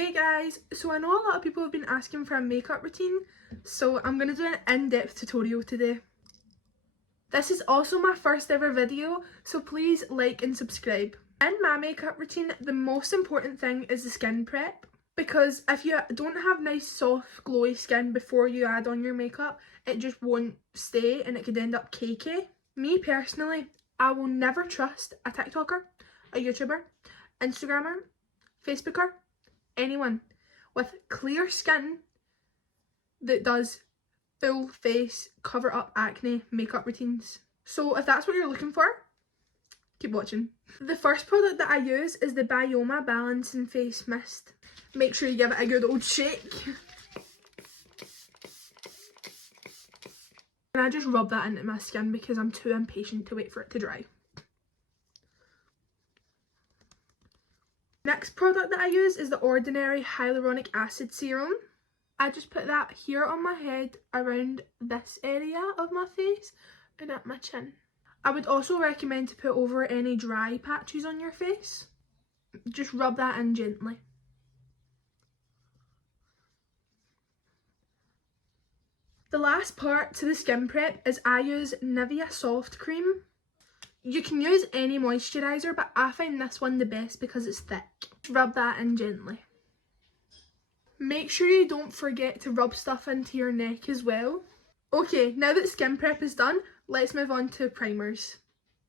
Hey guys, so I know a lot of people have been asking for a makeup routine, so I'm going to do an in-depth tutorial today. This is also my first ever video, so please like and subscribe. In my makeup routine, the most important thing is the skin prep, because if you don't have nice soft glowy skin before you add on your makeup, it just won't stay and it could end up cakey. Me personally, I will never trust a TikToker, a YouTuber, Instagrammer, Facebooker, anyone with clear skin that does full face cover up acne makeup routines. So if that's what you're looking for, keep watching. The first product that I use is the Bioma Balancing Face Mist. Make sure you give it a good old shake. And I just rub that into my skin because I'm too impatient to wait for it to dry. Next product that I use is the Ordinary Hyaluronic Acid Serum. I just put that here on my head, around this area of my face and at my chin. I would also recommend to put over any dry patches on your face. Just rub that in gently. The last part to the skin prep is I use Nivea Soft Cream. You can use any moisturiser, but I find this one the best because it's thick. Rub that in gently. Make sure you don't forget to rub stuff into your neck as well. Okay, now that skin prep is done, let's move on to primers.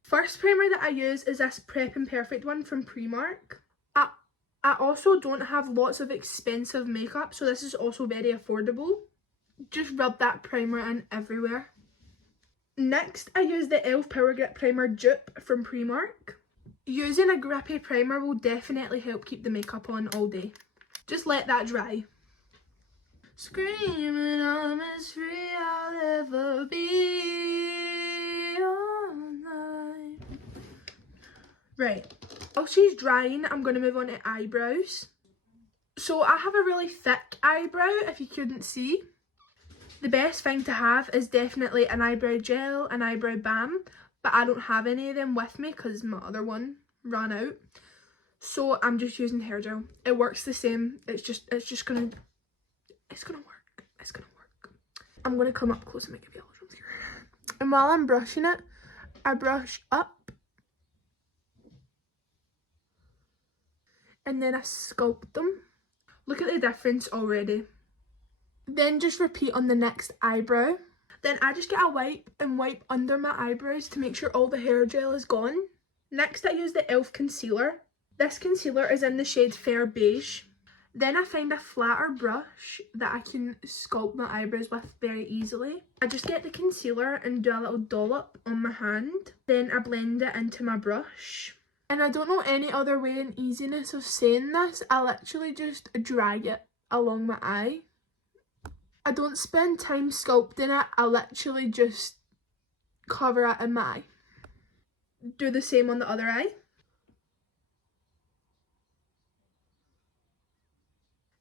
First primer that I use is this Prep and Perfect one from Primark. I also don't have lots of expensive makeup, so this is also very affordable. Just rub that primer in everywhere. Next, I use the e.l.f. Power Grip Primer Dupe from Primark. Using a grippy primer will definitely help keep the makeup on all day. Just let that dry. Screaming I'm as free I'll ever be all night. Right, while she's drying, I'm going to move on to eyebrows. So I have a really thick eyebrow, if you couldn't see. The best thing to have is definitely an eyebrow gel, an eyebrow balm, but I don't have any of them with me because my other one ran out. So I'm just using hair gel. It works the same. It's gonna work. It's gonna work. I'm gonna come up close and make a yellow from here. And while I'm brushing it, I brush up and then I sculpt them. Look at the difference already. Then just repeat on the next eyebrow. Then I just get a wipe and wipe under my eyebrows to make sure all the hair gel is gone. Next I use the e.l.f. concealer. This concealer is in the shade Fair Beige. Then I find a flatter brush that I can sculpt my eyebrows with very easily. I just get the concealer and do a little dollop on my hand. Then I blend it into my brush. And I don't know any other way and easiness of saying this. I literally just drag it along my eye. I don't spend time sculpting it, I literally just cover it in my eye. Do the same on the other eye.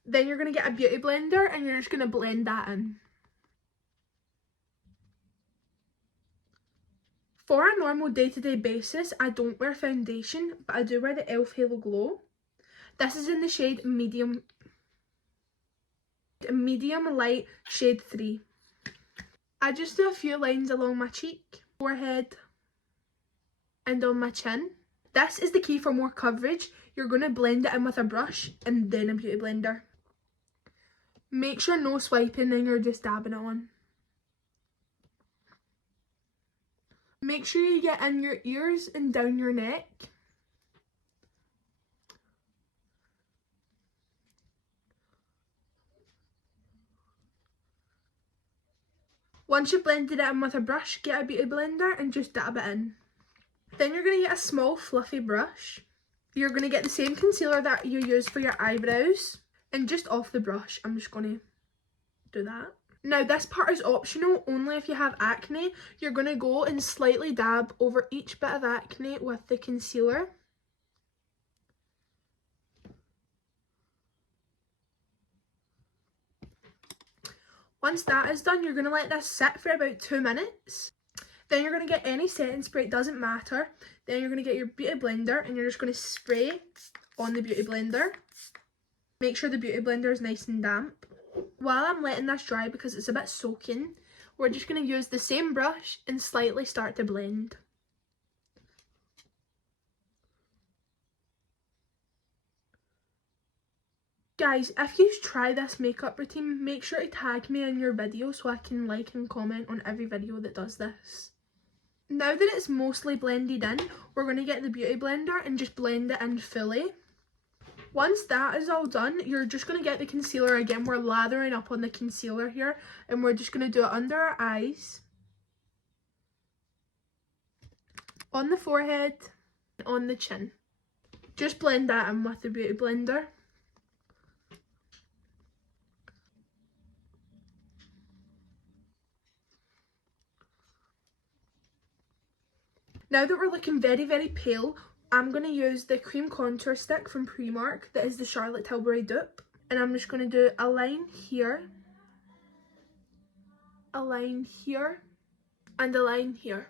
Then you're going to get a beauty blender and you're just going to blend that in. For a normal day-to-day basis, I don't wear foundation, but I do wear the e.l.f. Halo Glow. This is in the shade medium light shade 3. I just do a few lines along my cheek, forehead and on my chin. This is the key for more coverage. You're going to blend it in with a brush and then a beauty blender. Make sure no swiping and you're just dabbing it on. Make sure you get in your ears and down your neck. Once you've blended it in with a brush, get a beauty blender and just dab it in. Then you're going to get a small fluffy brush. You're going to get the same concealer that you use for your eyebrows. And just off the brush, I'm just going to do that. Now this part is optional, only if you have acne. You're going to go and slightly dab over each bit of acne with the concealer. Once that is done, you're going to let this sit for about 2 minutes. Then you're going to get any setting spray, it doesn't matter. Then you're going to get your beauty blender and you're just going to spray on the beauty blender. Make sure the beauty blender is nice and damp. While I'm letting this dry because it's a bit soaking, we're just going to use the same brush and slightly start to blend. Guys, if you try this makeup routine, make sure to tag me in your video so I can like and comment on every video that does this. Now that it's mostly blended in, we're going to get the beauty blender and just blend it in fully. Once that is all done, you're just going to get the concealer again. We're lathering up on the concealer here, and we're just going to do it under our eyes, on the forehead, and on the chin. Just blend that in with the beauty blender. Now that we're looking very, very pale, I'm going to use the cream contour stick from Primark that is the Charlotte Tilbury dupe. And I'm just going to do a line here, a line here, and a line here.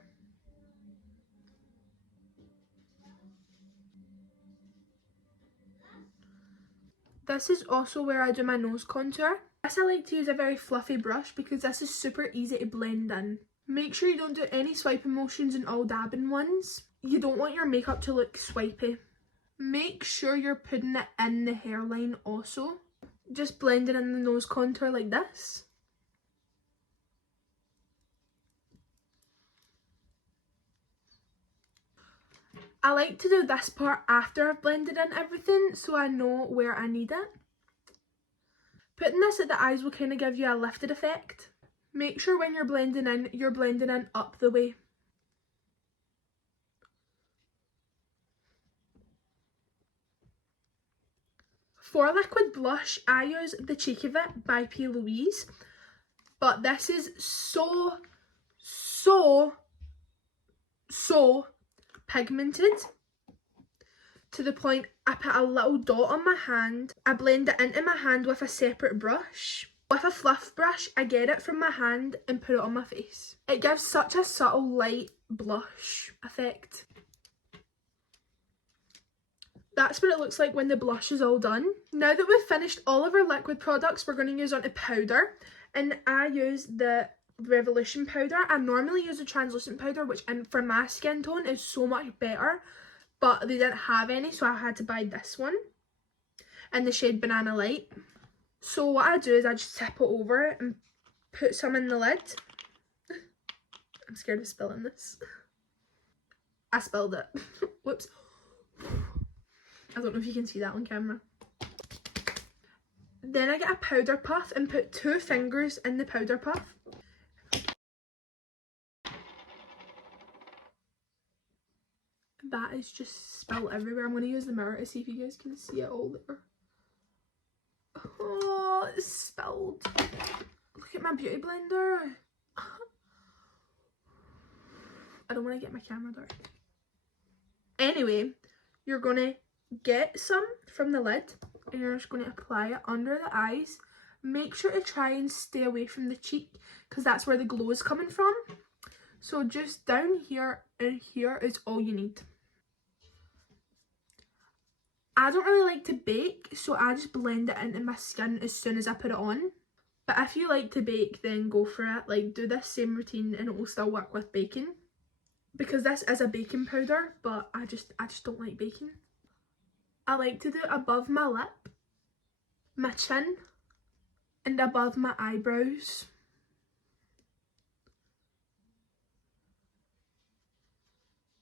This is also where I do my nose contour. This I like to use a very fluffy brush because this is super easy to blend in. Make sure you don't do any swiping motions and all dabbing ones. You don't want your makeup to look swipey. Make sure you're putting it in the hairline also. Just blending in the nose contour like this. I like to do this part after I've blended in everything so I know where I need it. Putting this at the eyes will kind of give you a lifted effect. Make sure when you're blending in up the way. For liquid blush, I use the Cheek of It by P. Louise. But this is so pigmented to the point I put a little dot on my hand. I blend it into my hand with a separate brush. With a fluff brush, I get it from my hand and put it on my face. It gives such a subtle light blush effect. That's what it looks like when the blush is all done. Now that we've finished all of our liquid products, we're going to use onto powder. And I use the Revolution powder. I normally use a translucent powder, which for my skin tone is so much better. But they didn't have any, so I had to buy this one in the shade Banana Light. So what I do is I just tip it over it and put some in the lid. I'm scared of spilling this. I spilled it. Whoops. I don't know if you can see that on camera. Then I get a powder puff and put 2 fingers in the powder puff. That is just spilled everywhere. I'm going to use the mirror to see if you guys can see it all there. Oh, it's spilled. Look at my beauty blender. I don't want to get my camera dirty. Anyway, you're going to get some from the lid and you're just going to apply it under the eyes. Make sure to try and stay away from the cheek because that's where the glow is coming from. So just down here and here is all you need. I don't really like to bake, so I just blend it into my skin as soon as I put it on. But if you like to bake, then go for it. Like, do this same routine and it will still work with baking. Because this is a baking powder, but I just don't like baking. I like to do it above my lip, my chin, and above my eyebrows.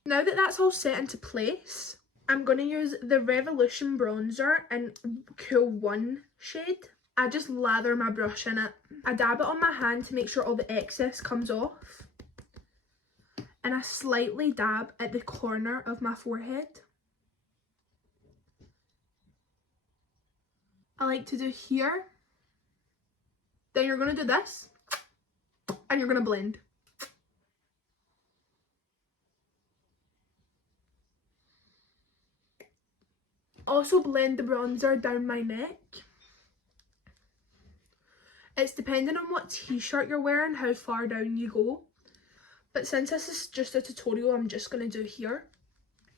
Now that that's all set into place, I'm going to use the Revolution bronzer in Cool 1 shade. I just lather my brush in it. I dab it on my hand to make sure all the excess comes off. And I slightly dab at the corner of my forehead. I like to do here. Then you're going to do this. And you're going to blend. Also blend the bronzer down my neck. It's depending on what t-shirt you're wearing, how far down you go. But since this is just a tutorial, I'm just going to do here.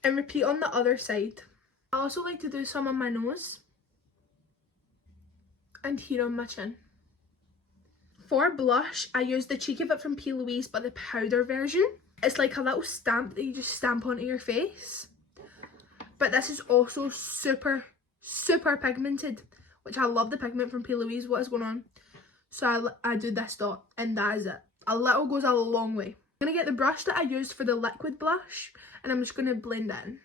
And repeat on the other side. I also like to do some on my nose. and here on my chin. For blush, I use the Cheeky Bit from P. Louise, but the powder version. It's like a little stamp that you just stamp onto your face. But this is also super, super pigmented, which I love the pigment from P. Louise. What is going on? So I do this dot, and that is it. A little goes a long way. I'm going to get the brush that I used for the liquid blush, and I'm just going to blend it in.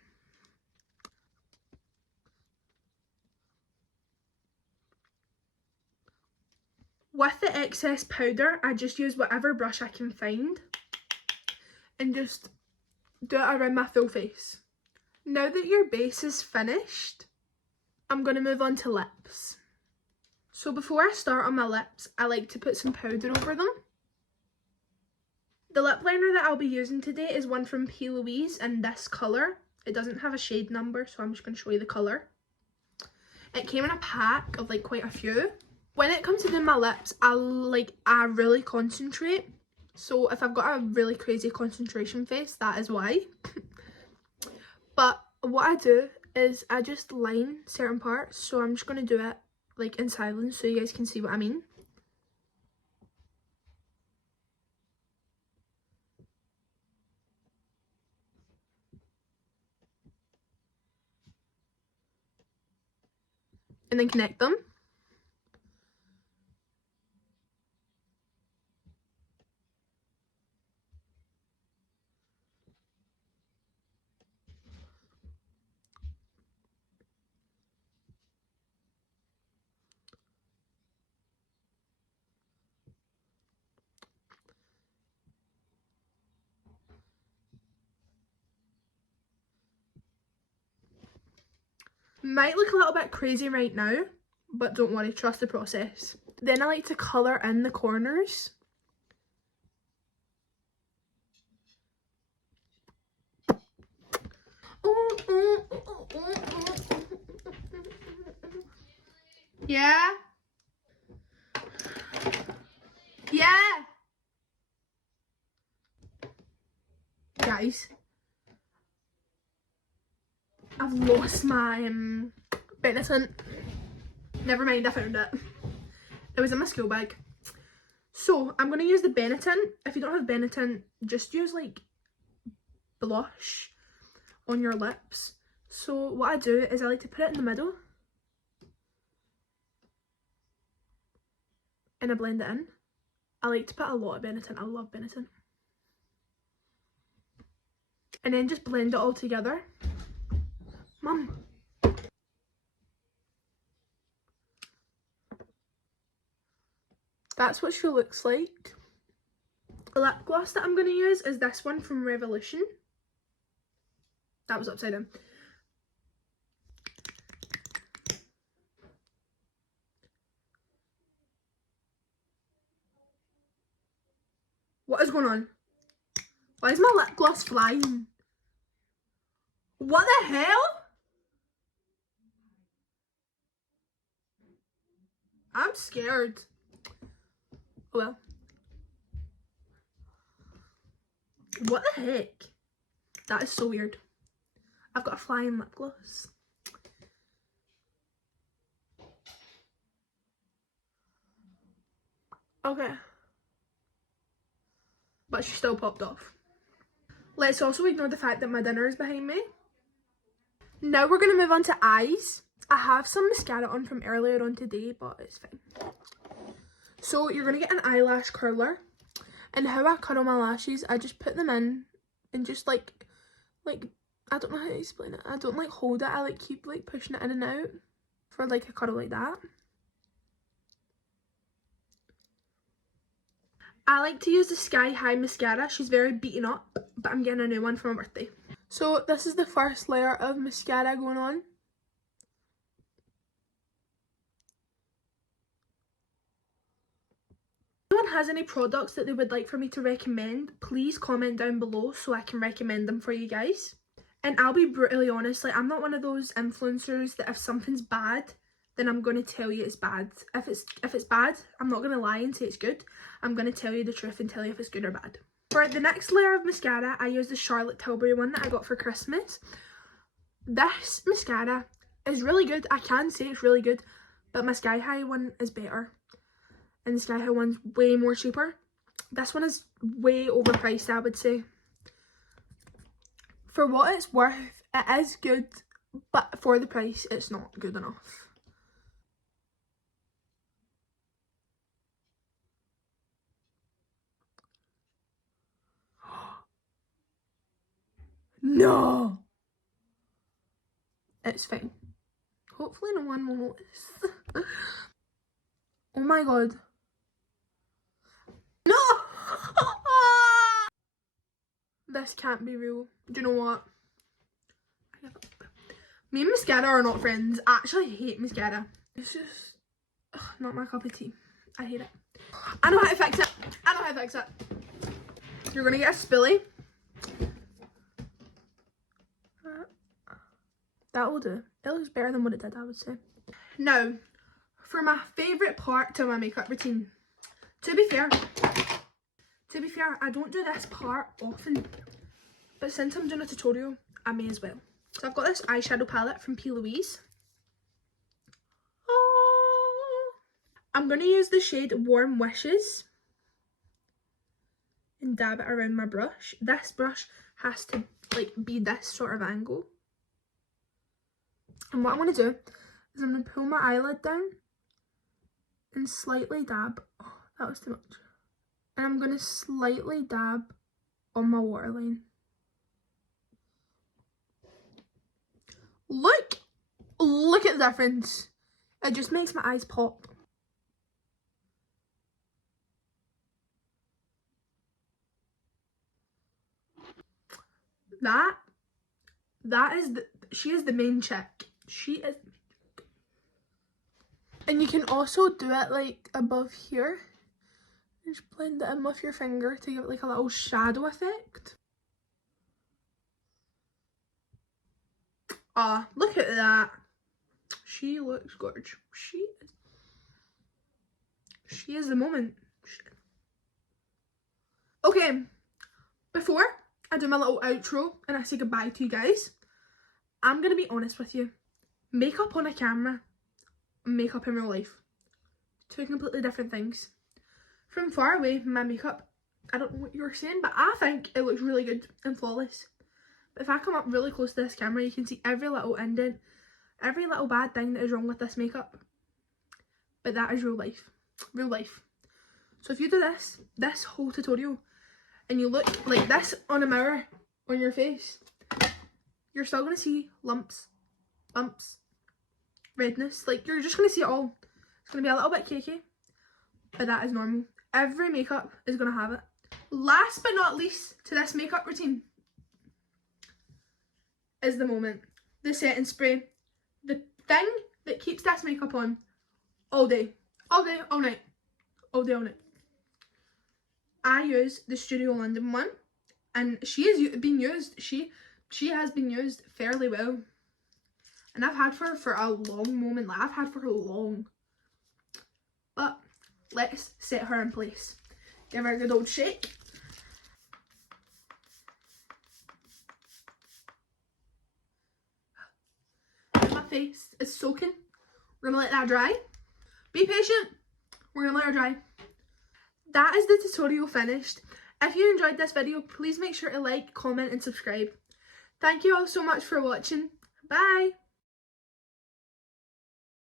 With the excess powder, I just use whatever brush I can find and just do it around my full face. Now that your base is finished, I'm going to move on to lips. So before I start on my lips, I like to put some powder over them. The lip liner that I'll be using today is one from P. Louise in this colour. It doesn't have a shade number, so I'm just going to show you the colour. It came in a pack of like quite a few. When it comes to doing my lips, I really concentrate. So if I've got a really crazy concentration face, that is why. But what I do is I just line certain parts. So I'm just going to do it like in silence so you guys can see what I mean. And then connect them. Might look a little bit crazy right now, but don't worry, trust the process. Then I like to colour in the corners. Yeah? Yeah! Guys, I've lost my Benetton. Never mind, I found it. It was in my school bag. So I'm going to use the Benetton. If you don't have Benetton, just use like blush on your lips. So what I do is I like to put it in the middle. And I blend it in. I like to put a lot of Benetton. I love Benetton. And then just blend it all together. Mum. That's what she looks like. The lip gloss that I'm going to use is this one from Revolution. That was upside down. What is going on? Why is my lip gloss flying? What the hell? I'm scared. Oh well. What the heck? That is so weird. I've got a flying lip gloss. Okay. But she still popped off. Let's also ignore the fact that my dinner is behind me. Now we're going to move on to eyes. I have some mascara on from earlier on today, but it's fine. So you're going to get an eyelash curler. And how I curl my lashes, I just put them in and just like I don't know how to explain it. I don't like hold it. I like keep like pushing it in and out for like a curl like that. I like to use the Sky High mascara. She's very beaten up, but I'm getting a new one for my birthday. So this is the first layer of mascara going on. If anyone has any products that they would like for me to recommend, please comment down below so I can recommend them for you guys. And I'll be brutally honest, like I'm not one of those influencers that if something's bad, then I'm going to tell you it's bad. If it's bad, I'm not going to lie and say it's good. I'm going to tell you the truth and tell you if it's good or bad. For the next layer of mascara, I use the Charlotte Tilbury one that I got for Christmas. This mascara is really good. I can say it's really good, but my Sky High one is better. And the Sky High one's way more cheaper. This one is way overpriced, I would say. For what it's worth, it is good, but for the price, it's not good enough. No! It's fine. Hopefully no one will notice. Oh my god. No! This can't be real. Do you know what? Me and mascara are not friends. I actually hate mascara. It's just not my cup of tea. I hate it. I know how to fix it. I know how to fix it. You're gonna get a spilly. That will do. It looks better than what it did, I would say. Now, for my favourite part to my makeup routine. To be fair, I don't do this part often. But since I'm doing a tutorial, I may as well. So I've got this eyeshadow palette from P. Louise. Oh. I'm going to use the shade Warm Wishes. And dab it around my brush. This brush has to like be this sort of angle. And what I'm going to do is I'm going to pull my eyelid down and slightly dab. Oh, that was too much. And I'm going to slightly dab on my waterline. Look at the difference. It just makes my eyes pop. She is the main chick. She is. And you can also do it like above here. Just blend it in with your finger to give it like a little shadow effect. Ah, look at that. She looks gorgeous. She is the moment. Okay, before I do my little outro and I say goodbye to you guys, I'm gonna be honest with you. Makeup on a camera and makeup in real life. Two completely different things. From far away, my makeup, I don't know what you're saying, but I think it looks really good and flawless. But if I come up really close to this camera, you can see every little indent, every little bad thing that is wrong with this makeup. But that is real life. Real life. So if you do this whole tutorial, and you look like this on a mirror on your face, you're still going to see lumps, bumps, redness. Like, you're just going to see it all. It's going to be a little bit cakey, but that is normal. Every makeup is going to have it. Last but not least to this makeup routine is the moment. The setting spray. The thing that keeps this makeup on all day. All day, all night. All day, all night. I use the Studio London one. And she has been used. She has been used fairly well. And I've had for a long moment. Like, I've had for long. But let's set her in place. Give her a good old shake. My face is soaking. We're gonna let that dry. Be patient. We're gonna let her dry. That is the tutorial finished. If you enjoyed this video, please make sure to like, comment and subscribe. Thank you all so much for watching. Bye!